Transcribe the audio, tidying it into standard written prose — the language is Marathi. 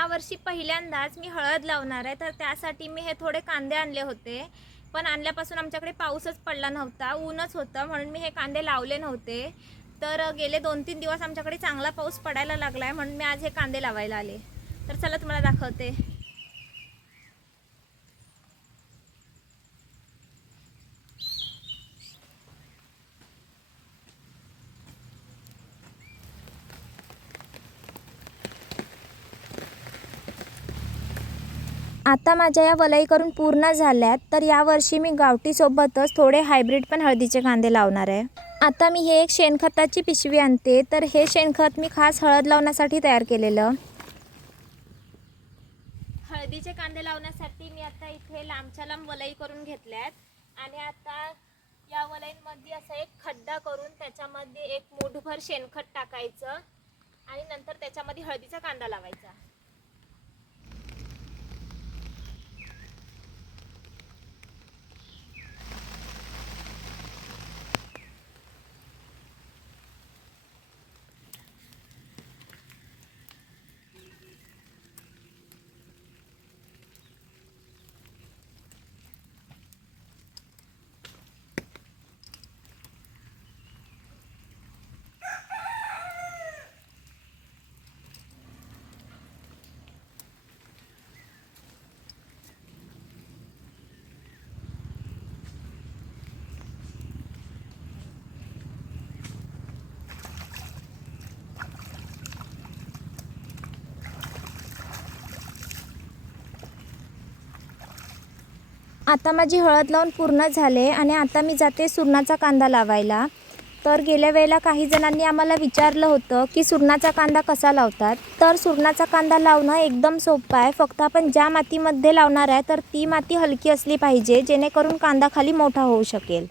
यावर्षी पहिल्यांदाच मी हळद लावणार आहे, तर त्यासाठी मी हे थोडे कांदे आणले होते. पण आणल्यापासून आमच्याकडे पाऊसच पडला नव्हता, ऊनच होतं, म्हणून मी हे कांदे लावले नव्हते. तर गेले 2-3 दिवस आमच्याकडे चांगला पाऊस पडायला लागला आहे, म्हणून मी आज हे कांदे लावायला आले. तर चला तुम्हाला दाखवते. आता माझ्या या वलई करून पूर्ण झाल्यात, तर यावर्षी मी गावठीसोबतच थोडे हायब्रिड पण हळदीचे कांदे लावणार आहे. आता मी हे एक शेणखताची पिशवी आणते, तर हे शेणखत मी खास हळद लावण्यासाठी तयार केलेलं. हळदीचे कांदे लावण्यासाठी मी आता इथे लांबच्या लांब वलई करून घेतल्यात आणि आता या वलईमध्ये असा एक खड्डा करून त्याच्यामध्ये एक मूठभर शेणखत टाकायचं आणि नंतर त्याच्यामध्ये हळदीचा कांदा लावायचा. आता माझी हळद लावून पूर्ण झाले आणि आता मी जाते सुरणाचा कांदा लावायला. तर गेल्या वेळेला काही जणांनी आम्हाला विचारलं होतं की सुरणाचा कांदा कसा लावतात. तर सुरणाचा कांदा लावणं एकदम सोपं आहे. फक्त आपण ज्या मातीमध्ये लावणार आहे तर ती माती हलकी असली पाहिजे, जेणेकरून कांदा खाली मोठा होऊ शकेल.